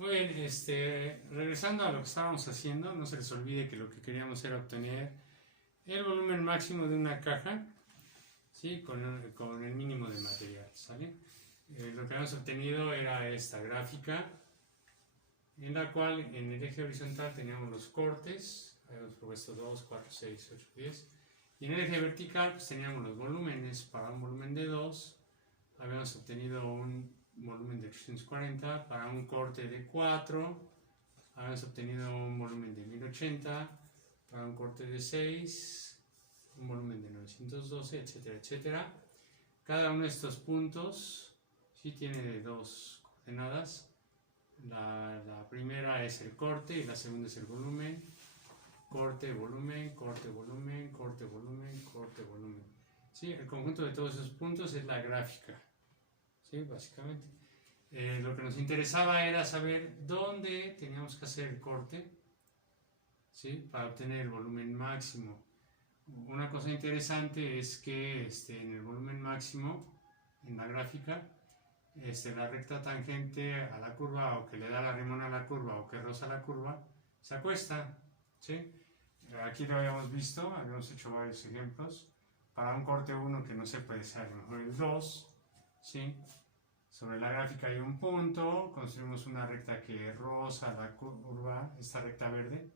Muy bien, regresando a lo que estábamos haciendo, no se les olvide que lo que queríamos era obtener el volumen máximo de una caja, ¿sí? con el mínimo de material, ¿sale? Lo que habíamos obtenido era esta gráfica, en la cual en el eje horizontal teníamos los cortes, habíamos propuesto 2, 4, 6, 8, 10, y en el eje vertical pues teníamos los volúmenes. Para un volumen de 2 habíamos obtenido un volumen de 840, para un corte de 4 habíamos obtenido un volumen de 1080, para un corte de 6 un volumen de 912, etcétera, etcétera. Cada uno de estos puntos sí tiene dos coordenadas. La primera es el corte y la segunda es el volumen. Corte, volumen, corte, volumen, corte, volumen, corte, volumen. ¿Sí? El conjunto de todos esos puntos es la gráfica. ¿Sí? Básicamente. Lo que nos interesaba era saber dónde teníamos que hacer el corte, ¿sí? Para obtener el volumen máximo. Una cosa interesante es que en el volumen máximo, en la gráfica, la recta tangente a la curva, o que le da la rimón a la curva, o que roza la curva, se acuesta, ¿sí? Aquí lo habíamos visto, habíamos hecho varios ejemplos. Para un corte 1, que no sé, puede ser a lo mejor el 2, ¿sí? Sobre la gráfica hay un punto, construimos una recta que roza la curva, esta recta verde,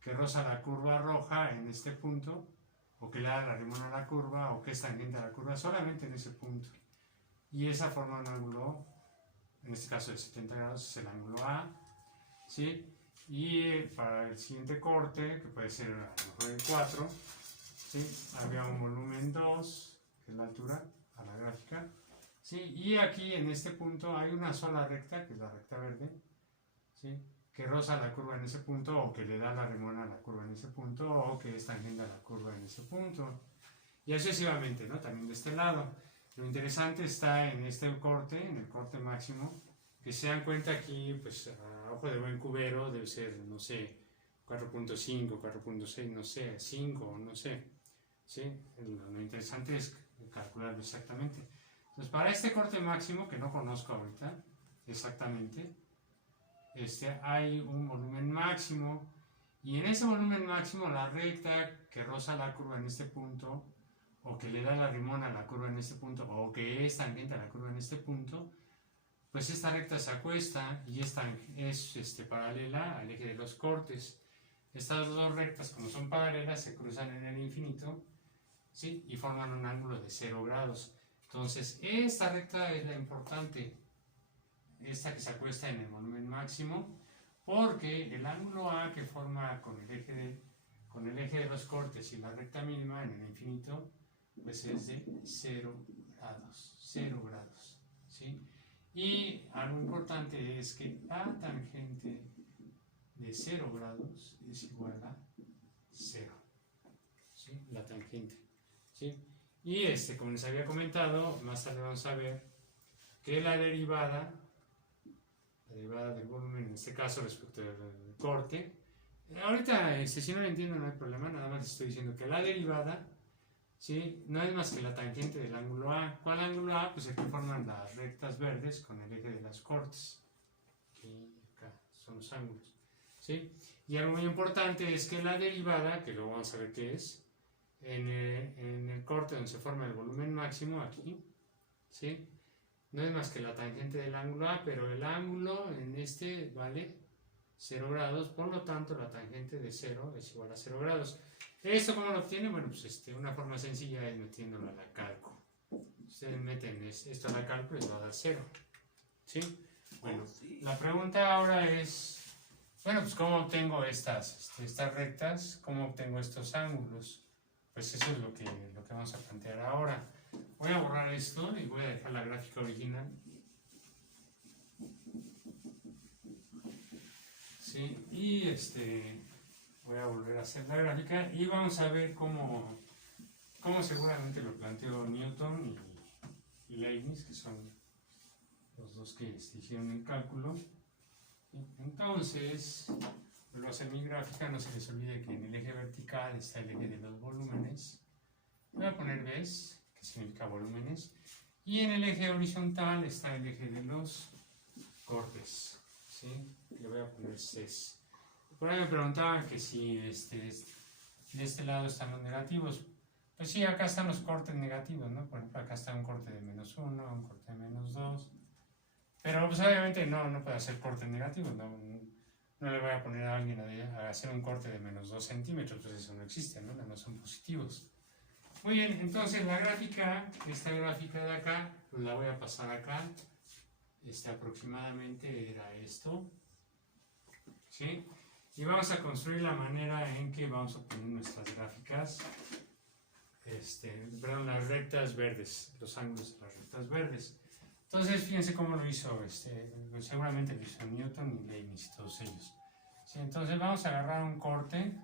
que roza la curva roja en este punto, o que le da la rimón a la curva, o que es tangente a la curva, solamente en ese punto. Y esa forma un ángulo, en este caso de 70 grados, es el ángulo A, ¿sí? Y para el siguiente corte, que puede ser a lo mejor el 4, ¿sí? Había un volumen 2, que es la altura a la gráfica, ¿sí? Y aquí en este punto hay una sola recta, que es la recta verde, ¿sí? Que roza la curva en ese punto, o que le da la rimón a la curva en ese punto, o que es tangente a la curva en ese punto. Y así sucesivamente, ¿no? También de este lado. Lo interesante está en este corte, en el corte máximo, que se dan cuenta aquí, pues a ojo de buen cubero debe ser, no sé, 4.5, 4.6, no sé, 5, no sé, ¿sí? Lo interesante es calcularlo exactamente. Entonces, para este corte máximo, que no conozco ahorita exactamente, hay un volumen máximo, y en ese volumen máximo la recta que roza la curva en este punto, o que le da la rimón a la curva en este punto, o que es tangente a la curva en este punto, pues esta recta se acuesta y es paralela al eje de los cortes. Estas dos rectas, como son paralelas, se cruzan en el infinito, ¿sí? Y forman un ángulo de 0 grados. Entonces, esta recta es la importante, esta que se acuesta en el volumen máximo, porque el ángulo A que forma con el eje de los cortes y la recta mínima en el infinito, pues es de 0 grados, ¿sí? Y algo importante es que A tangente de 0 grados es igual a 0, ¿sí? La tangente, ¿sí? Y como les había comentado, más tarde vamos a ver que la derivada del volumen, en este caso respecto del corte, ahorita si no lo entiendo no hay problema, nada más les estoy diciendo que la derivada, ¿sí? No es más que la tangente del ángulo A. ¿Cuál ángulo A? Pues el que forman las rectas verdes con el eje de las cortes. Aquí, acá son los ángulos, ¿sí? Y algo muy importante es que la derivada, que luego vamos a ver qué es, en el corte donde se forma el volumen máximo, aquí, ¿sí? No es más que la tangente del ángulo A, pero el ángulo en vale 0 grados, por lo tanto la tangente de 0 es igual a 0 grados. ¿Esto cómo lo obtiene? Bueno, pues una forma sencilla es metiéndolo a la calco. Ustedes meten esto a la calco y les va a dar 0. ¿Sí? Bueno, la pregunta ahora es, bueno, pues ¿cómo obtengo estas rectas? ¿Cómo obtengo estos ángulos? Pues eso es lo que vamos a plantear ahora. Voy a borrar esto y voy a dejar la gráfica original. ¿Sí? Y voy a volver a hacer la gráfica y vamos a ver cómo seguramente lo planteó Newton y Leibniz, que son los dos que hicieron el cálculo. Entonces, vuelvo a hacer mi gráfica. No se les olvide que en el eje vertical está el eje de los volúmenes. Voy a poner Bs, que significa volúmenes, y en el eje horizontal está el eje de los cortes, ¿sí? Le voy a poner Cs. Por ahí me preguntaban que si de este lado están los negativos. Pues sí, acá están los cortes negativos, ¿no? Por ejemplo, acá está un corte de -1, un corte de -2. Pero pues obviamente no puedo hacer cortes negativos, no le voy a poner a alguien a hacer un corte de -2 centímetros, pues eso no existe, ¿no? No son positivos. Muy bien, entonces la gráfica, esta gráfica de acá, pues la voy a pasar acá. Aproximadamente era esto, ¿sí? Y vamos a construir la manera en que vamos a poner nuestras gráficas, perdón, las rectas verdes, los ángulos de las rectas verdes. Entonces, fíjense cómo lo hizo, seguramente lo hizo Newton y Leibniz y todos ellos. ¿Sí? Entonces vamos a agarrar un corte,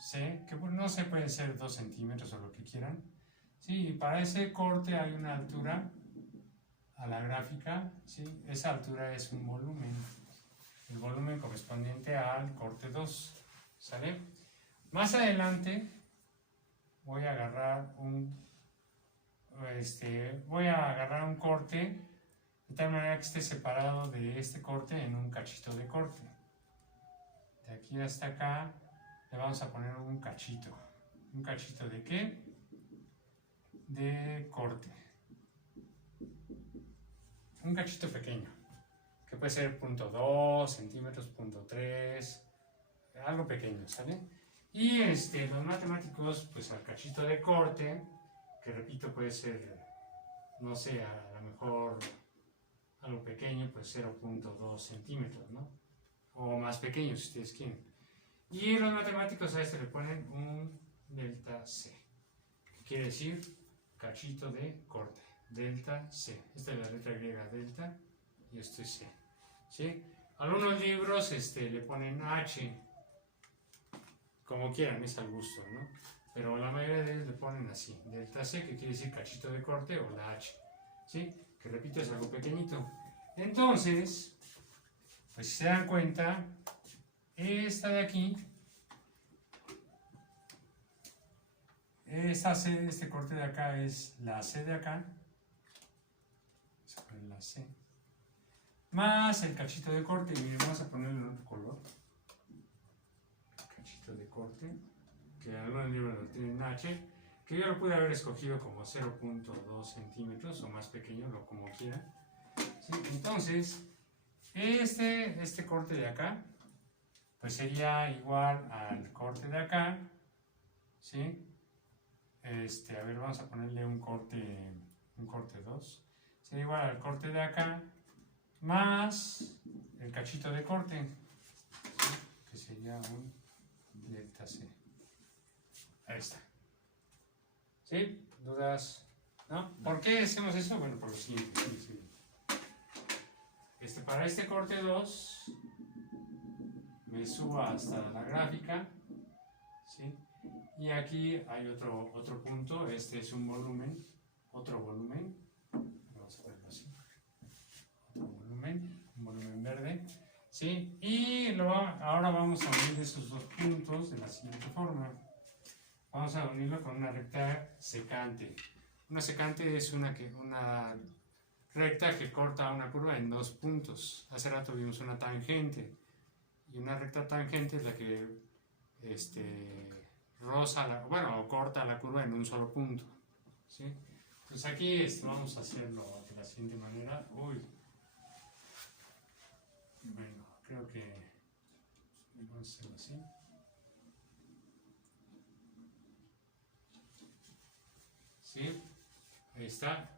C, que no sé, puede ser 2 centímetros o lo que quieran. ¿Sí? Y para ese corte hay una altura a la gráfica, ¿sí? Esa altura es un volumen, el volumen correspondiente al corte 2, ¿sale? Más adelante voy a agarrar un corte de tal manera que esté separado de este corte en un cachito de corte. De aquí hasta acá le vamos a poner un cachito. ¿Un cachito de qué? De corte. Un cachito pequeño, que puede ser 0.2 centímetros, 0.3, algo pequeño, ¿sale? Y los matemáticos, pues al cachito de corte, que repito puede ser, no sé, a lo mejor algo pequeño, pues 0.2 centímetros, ¿no? O más pequeño si ustedes quieren. Y los matemáticos a le ponen un delta C, que quiere decir cachito de corte. Delta C. Esta es la letra griega delta y esto es C. ¿Sí? Algunos libros le ponen H, como quieran, es al gusto, ¿no? Pero la mayoría de ellos le ponen así, delta C, que quiere decir cachito de corte, o la H. ¿Sí? Que repito, es algo pequeñito. Entonces, pues si se dan cuenta, esta de aquí, esta C, este corte de acá es la C de acá, la C, más el cachito de corte. Y miren, vamos a ponerle otro color, cachito de corte, que algunos libros lo tienen H, que yo lo pude haber escogido como 0.2 centímetros o más pequeño, lo como quiera. ¿Sí? Entonces este corte de acá pues sería igual al corte de acá, ¿sí? A ver, vamos a ponerle un corte 2. Sería igual al corte de acá más el cachito de corte, ¿sí? Que sería un delta C. Ahí está. ¿Sí? ¿Dudas? ¿No? ¿Por qué hacemos eso? Bueno, por lo siguiente. Sí. Para este corte 2 me subo hasta la gráfica, ¿sí? Y aquí hay otro punto. Este es un volumen, otro volumen. Vamos a verlo así. Otro volumen, un volumen verde, ¿sí? Y ahora vamos a unir esos dos puntos de la siguiente forma. Vamos a unirlo con una recta secante. Una secante es una recta que corta una curva en dos puntos. Hace rato vimos una tangente. Y una recta tangente es la que corta la curva en un solo punto, ¿sí? Pues aquí vamos a hacerlo de la siguiente manera. Bueno, creo que vamos a hacerlo así. ¿Sí? Ahí está.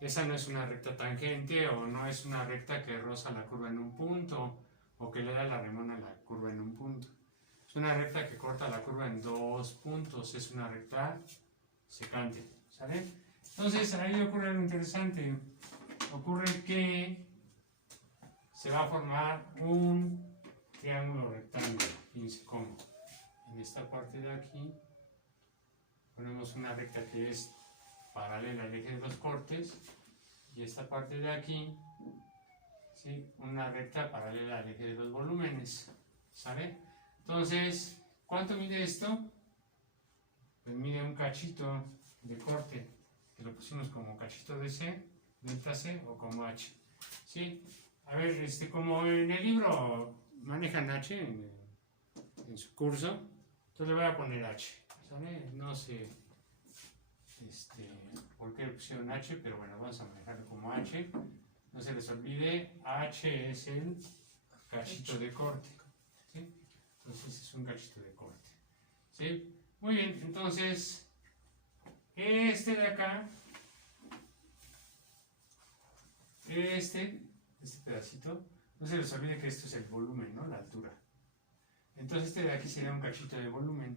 Esa no es una recta tangente, o no es una recta que roza la curva en un punto, o que le da la remona a la curva en un punto. Es una recta que corta la curva en dos puntos, es una recta secante, ¿sale? Entonces ahí ocurre algo interesante. Ocurre que se va a formar un triángulo rectángulo. Fíjense cómo. En esta parte de aquí ponemos una recta que es paralela al eje de los cortes, y esta parte de aquí, ¿sí? Una recta paralela al eje de los volúmenes, ¿sale? Entonces, ¿cuánto mide esto? Pues mide un cachito de corte, que lo pusimos como cachito de C, delta C, o como H, ¿sí? A ver, como en el libro manejan H en su curso, entonces le voy a poner H, ¿sale? No sé por qué pusieron H, pero bueno, vamos a manejarlo como H. No se les olvide, H es el cachito de corte, ¿sí? Entonces es un cachito de corte, ¿sí? Muy bien, entonces este de acá, este pedacito, no se les olvide que esto es el volumen, ¿no? La altura. Entonces este de aquí sería un cachito de volumen,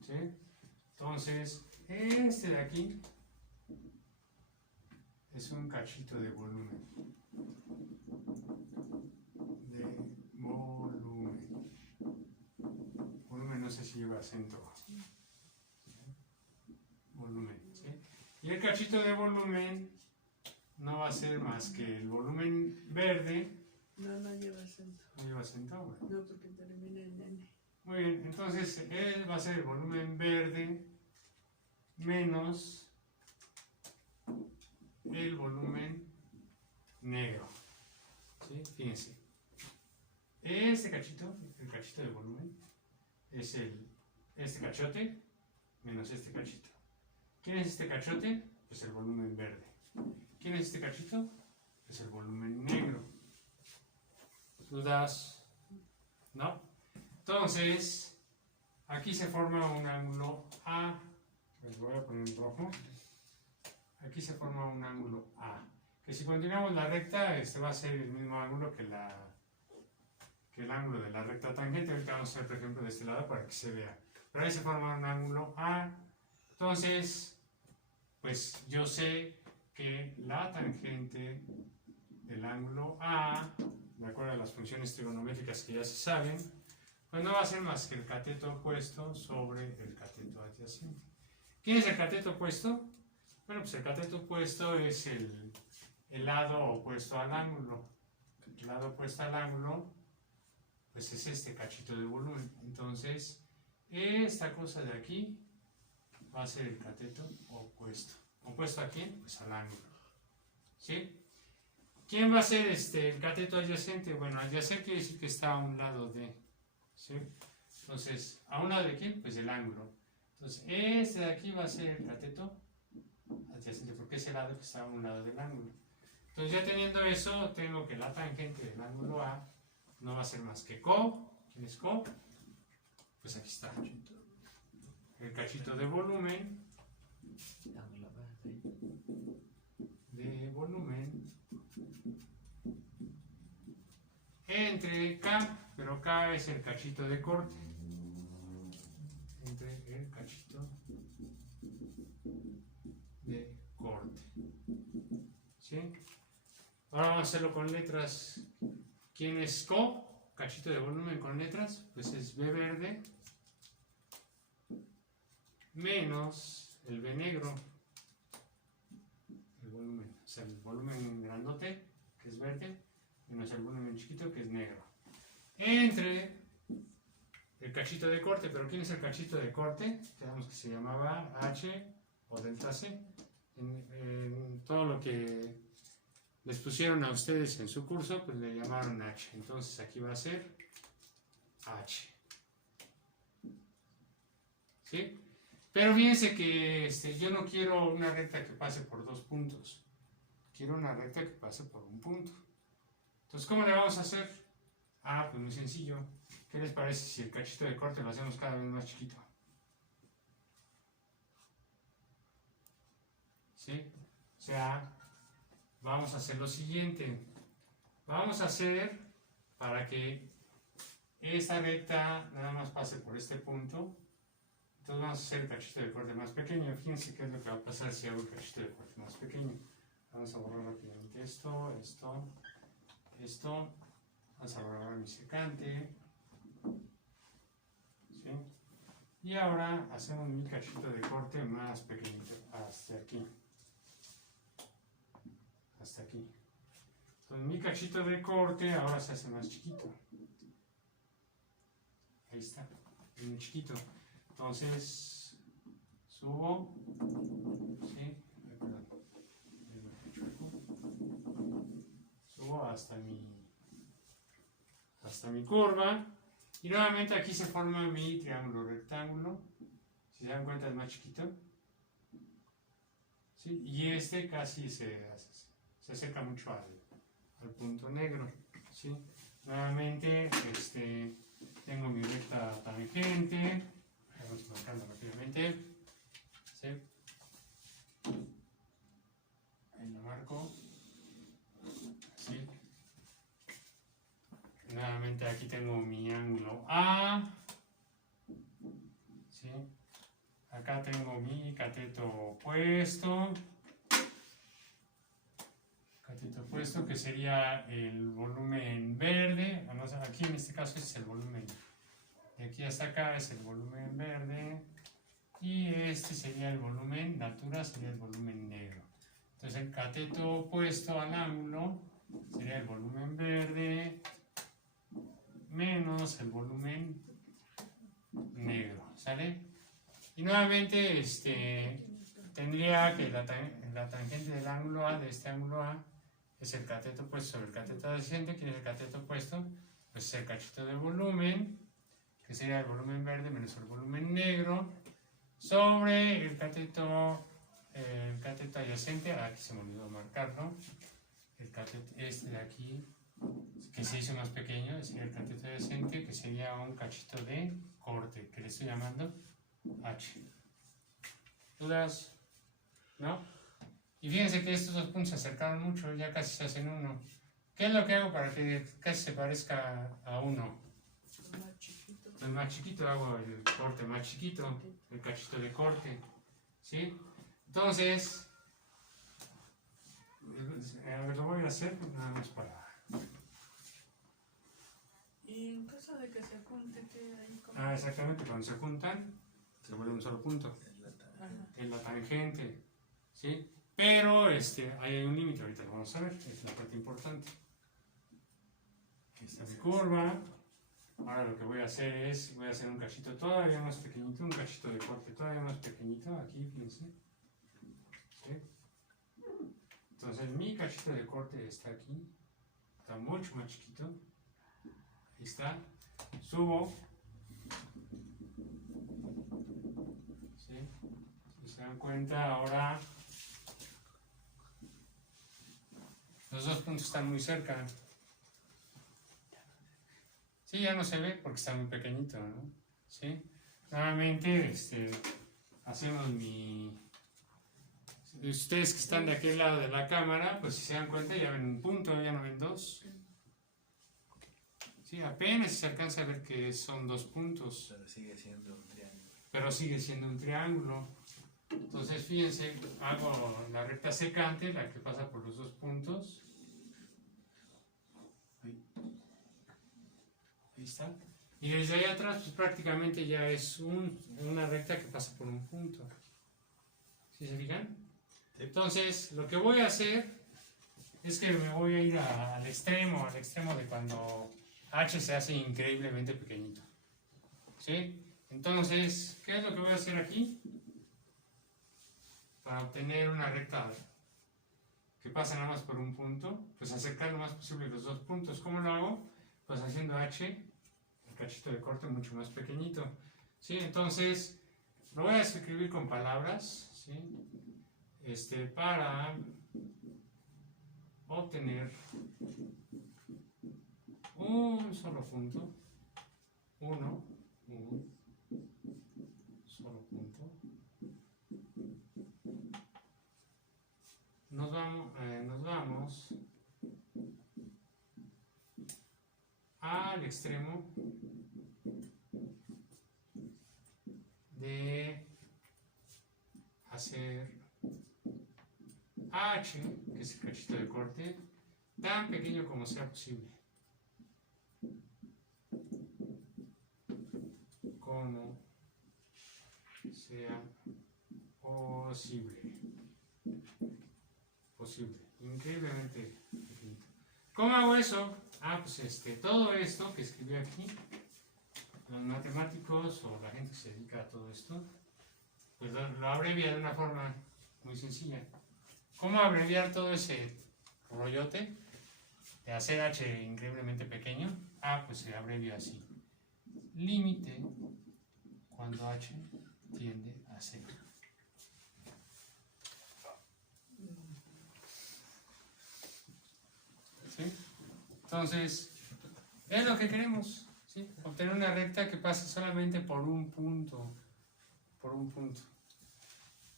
¿sí? Entonces este de aquí es un cachito de volumen. Volumen no sé si lleva acento. Volumen, ¿sí? Y el cachito de volumen no va a ser más que el volumen verde. No lleva acento. ¿No lleva acento? Bueno. No, porque termina en N. Muy bien, entonces él va a ser el volumen verde menos el volumen negro. ¿Sí? Fíjense. Este cachito, el cachito de volumen, es este cachote menos este cachito. ¿Quién es este cachote? Pues el volumen verde. ¿Quién es este cachito? Pues el volumen negro. ¿Dudas? ¿No? Entonces, aquí se forma un ángulo A. Les voy a poner en rojo. Aquí se forma un ángulo A. Que si continuamos la recta, va a ser el mismo ángulo que el ángulo de la recta tangente. Ahorita vamos a hacer, por ejemplo, de este lado para que se vea. Pero ahí se forma un ángulo A. Entonces, pues yo sé que la tangente del ángulo A, de acuerdo a las funciones trigonométricas que ya se saben, pues no va a ser más que el cateto opuesto sobre el cateto adyacente. ¿Quién es el cateto opuesto? Bueno, pues el cateto opuesto es el lado opuesto al ángulo. El lado opuesto al ángulo, pues es este cachito de volumen. Entonces, esta cosa de aquí va a ser el cateto opuesto. ¿Opuesto a quién? Pues al ángulo. ¿Sí? ¿Quién va a ser el cateto adyacente? Bueno, adyacente quiere decir que está a un lado de. ¿Sí? Entonces, ¿a un lado de quién? Pues del ángulo. Entonces, este de aquí va a ser el cateto adyacente, porque es el lado que está a un lado del ángulo. Entonces, ya teniendo eso, tengo que la tangente del ángulo A no va a ser más que co. ¿Quién es co? Pues aquí está. El cachito de volumen. Entre K, pero K es el cachito de corte. Entre el cachito de corte. ¿Sí? Ahora vamos a hacerlo con letras. ¿Quién es co? Cachito de volumen con letras. Pues es B verde menos el B negro. El volumen. O sea, el volumen grandote, que es verde, menos el volumen chiquito, que es negro. Entre el cachito de corte, pero ¿quién es el cachito de corte? Quedamos que se llamaba H o delta C. En todo lo que les pusieron a ustedes en su curso, pues le llamaron H. Entonces aquí va a ser H. ¿Sí? Pero fíjense que yo no quiero una recta que pase por dos puntos. Quiero una recta que pase por un punto. Entonces, ¿cómo le vamos a hacer? Ah, pues muy sencillo. ¿Qué les parece si el cachito de corte lo hacemos cada vez más chiquito? ¿Sí? O sea, vamos a hacer lo siguiente. Vamos a hacer para que esta recta nada más pase por este punto. Entonces vamos a hacer el cachito de corte más pequeño. Fíjense qué es lo que va a pasar si hago el cachito de corte más pequeño. Vamos a borrar rápidamente esto. Vamos a borrar mi secante. ¿Sí? Y ahora hacemos mi cachito de corte más pequeñito. Hasta aquí. Hasta aquí. Entonces mi cachito de corte ahora se hace más chiquito. Ahí está. Muy chiquito. Entonces subo. ¿Sí? Perdón. Subo hasta mi curva. Y nuevamente aquí se forma mi triángulo rectángulo. Si se dan cuenta es más chiquito. ¿Sí? Y este casi se acerca mucho al punto negro. ¿Sí? Nuevamente tengo mi recta tangente. Vamos marcando rápidamente. ¿Sí? Ahí lo marco. ¿Sí? Nuevamente aquí tengo mi ángulo A. ¿Sí? Acá tengo mi cateto opuesto. Cateto opuesto que sería el volumen verde. Aquí en este caso es el volumen. De aquí hasta acá es el volumen verde. Y este sería el volumen natura, sería el volumen negro. Entonces el cateto opuesto al ángulo sería el volumen verde menos el volumen negro, ¿sale? Y nuevamente tendría que la tangente del ángulo A, de este ángulo A, es el cateto opuesto sobre el cateto adyacente. ¿Quién es el cateto opuesto? Pues es el cachito de volumen, que sería el volumen verde menos el volumen negro, sobre el cateto adyacente. Aquí se me olvidó marcarlo. El cateto de aquí, que se hizo más pequeño, sería el cateto adyacente, que sería un cachito de corte, que le estoy llamando H. ¿Dudas? ¿No? Y fíjense que estos dos puntos se acercaron mucho, ya casi se hacen uno. ¿Qué es lo que hago para que casi se parezca a uno? Más chiquito. Pues más chiquito, hago el corte más chiquito, el cachito de corte. ¿Sí? Entonces, lo voy a hacer nada más para... Y en caso de que se junte, que ahí como... exactamente, cuando se juntan, se vuelve un solo punto. Ajá. En la tangente, ¿sí? Pero ahí hay un límite, ahorita lo vamos a ver, es la parte importante. Aquí está mi curva. Ahora lo que voy a hacer es, voy a hacer un cachito todavía más pequeñito, un cachito de corte todavía más pequeñito, aquí, fíjense. ¿Sí? Entonces mi cachito de corte está aquí, está mucho más chiquito. Ahí está. Subo. ¿Sí? Si se dan cuenta, ahora los dos puntos están muy cerca. Sí, ya no se ve porque está muy pequeñito, ¿no? ¿Sí? Nuevamente, hacemos Ustedes que están de aquel lado de la cámara, pues si se dan cuenta ya ven un punto, ya no ven dos. Sí, apenas se alcanza a ver que son dos puntos. Pero sigue siendo un triángulo. Pero sigue siendo un triángulo. Entonces, fíjense, hago la recta secante, la que pasa por los dos puntos. Ahí está. Y desde ahí atrás, pues prácticamente ya es una recta que pasa por un punto. ¿Sí se fijan? Entonces, lo que voy a hacer es que me voy a ir al extremo de cuando H se hace increíblemente pequeñito. ¿Sí? Entonces, ¿qué es lo que voy a hacer aquí? Para obtener una recta que pasa nada más por un punto, pues acercar lo más posible los dos puntos. ¿Cómo lo hago? Pues haciendo H, el cachito de corte mucho más pequeñito. ¿Sí? Entonces, lo voy a escribir con palabras, ¿sí? Para obtener un solo punto, un solo punto. Nos vamos al extremo de hacer H, que es el cachito de corte, tan pequeño como sea posible. Como sea posible. Increíblemente pequeñito. ¿Cómo hago eso? Pues todo esto que escribí aquí, los matemáticos o la gente que se dedica a todo esto, pues lo abrevia de una forma muy sencilla. ¿Cómo abreviar todo ese rollote? de hacer h increíblemente pequeño, pues se abrevia así. Límite cuando h tiende a 0. ¿Sí? Entonces, es lo que queremos, ¿sí? Obtener una recta que pase solamente por un punto.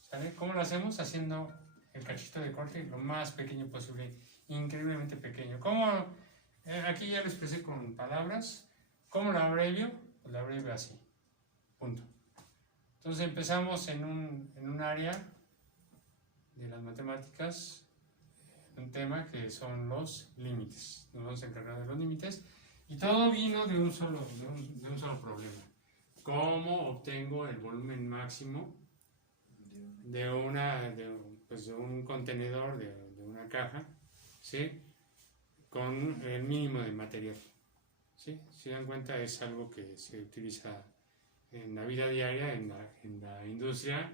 ¿Sale? ¿Cómo lo hacemos? Haciendo el cachito de corte lo más pequeño posible, increíblemente pequeño. ¿Cómo? Aquí ya lo expresé con palabras. ¿Cómo lo abrevio? Pues lo abrevio así. Punto. Entonces empezamos en un área de las matemáticas, un tema que son los límites. Nos vamos a encargar de los límites. Y todo vino de un solo problema. ¿Cómo obtengo el volumen máximo de un contenedor, de una caja, ¿sí? Con el mínimo de material? ¿Sí? Si dan cuenta, es algo que se utiliza en la vida diaria, en la industria.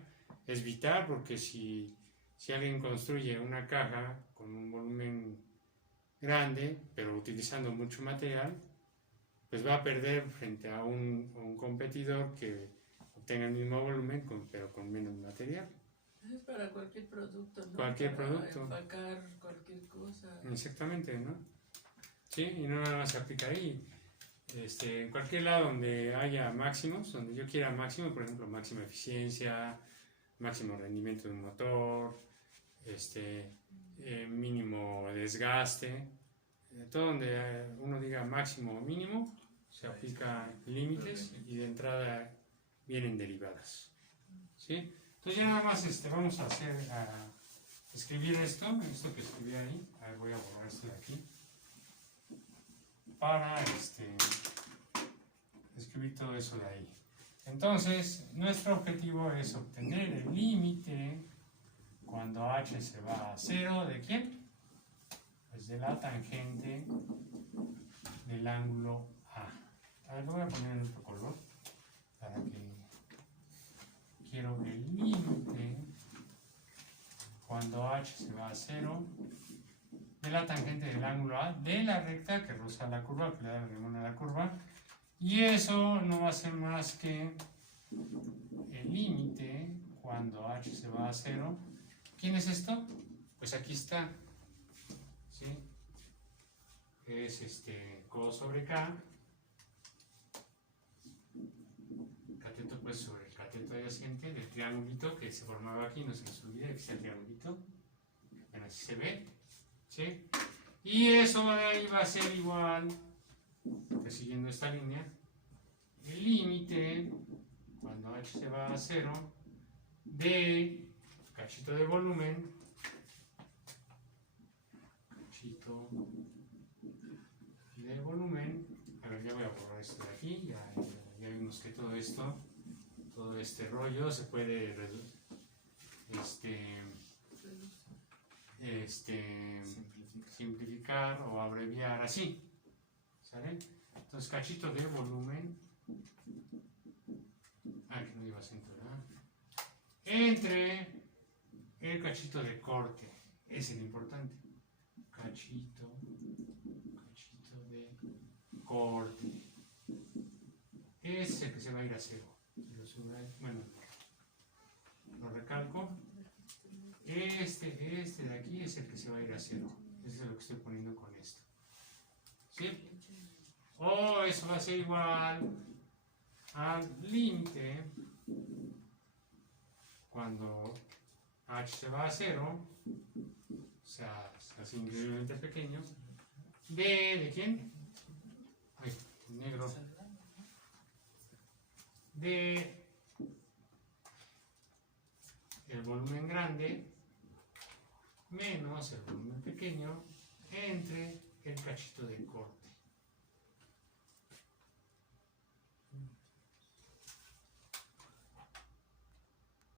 Es vital porque si alguien construye una caja con un volumen grande, pero utilizando mucho material, pues va a perder frente a un competidor que obtenga el mismo volumen, pero con menos material. Es para cualquier producto, ¿no? Cualquier para producto. Empacar cualquier cosa. Exactamente, ¿no? Sí, y no nada más se aplica ahí. En cualquier lado donde haya máximos, donde yo quiera máximo, por ejemplo, máxima eficiencia, máximo rendimiento de un motor, mínimo desgaste, todo donde uno diga máximo o mínimo, se aplica límites y de entrada vienen derivadas. ¿Sí? Entonces ya nada más vamos a escribir esto que escribí ahí. A ver, voy a borrar esto de aquí para escribir todo eso de ahí. Entonces, nuestro objetivo es obtener el límite cuando h se va a 0, ¿de quién? Pues de la tangente del ángulo A. A ver, lo voy a poner en otro color para que quiero el límite cuando h se va a 0 de la tangente del ángulo A de la recta que roza la curva, que le da el remolino a la curva, y eso no va a ser más que el límite cuando h se va a 0. ¿Quién es esto? Pues aquí está, ¿sí? Es co sobre k, cateto pues sobre el cateto adyacente del triangulito que se formaba aquí, no se nos olvide que es el triangulito, bueno, así se ve, ¿sí? Y eso de ahí va a ser igual, pues siguiendo esta línea, el límite cuando h se va a 0 de cachito de volumen, cachito de volumen. A ver, ya voy a borrar esto de aquí, ya vimos que todo este rollo se puede simplificar o abreviar así, ¿sale? Entonces cachito de volumen, que no lleva acento, ¿verdad? Entre el cachito de corte, ese es el importante, cachito de corte, ese es el que se va a ir a 0. Bueno, lo recalco, este de aquí es el que se va a ir a 0, ese es lo que estoy poniendo con esto, ¿sí? O eso va a ser igual al límite cuando h se va a 0, o sea, se hace increíblemente pequeño, ¿de quién? Ay, negro. De el volumen grande menos el volumen pequeño entre el cachito de corte.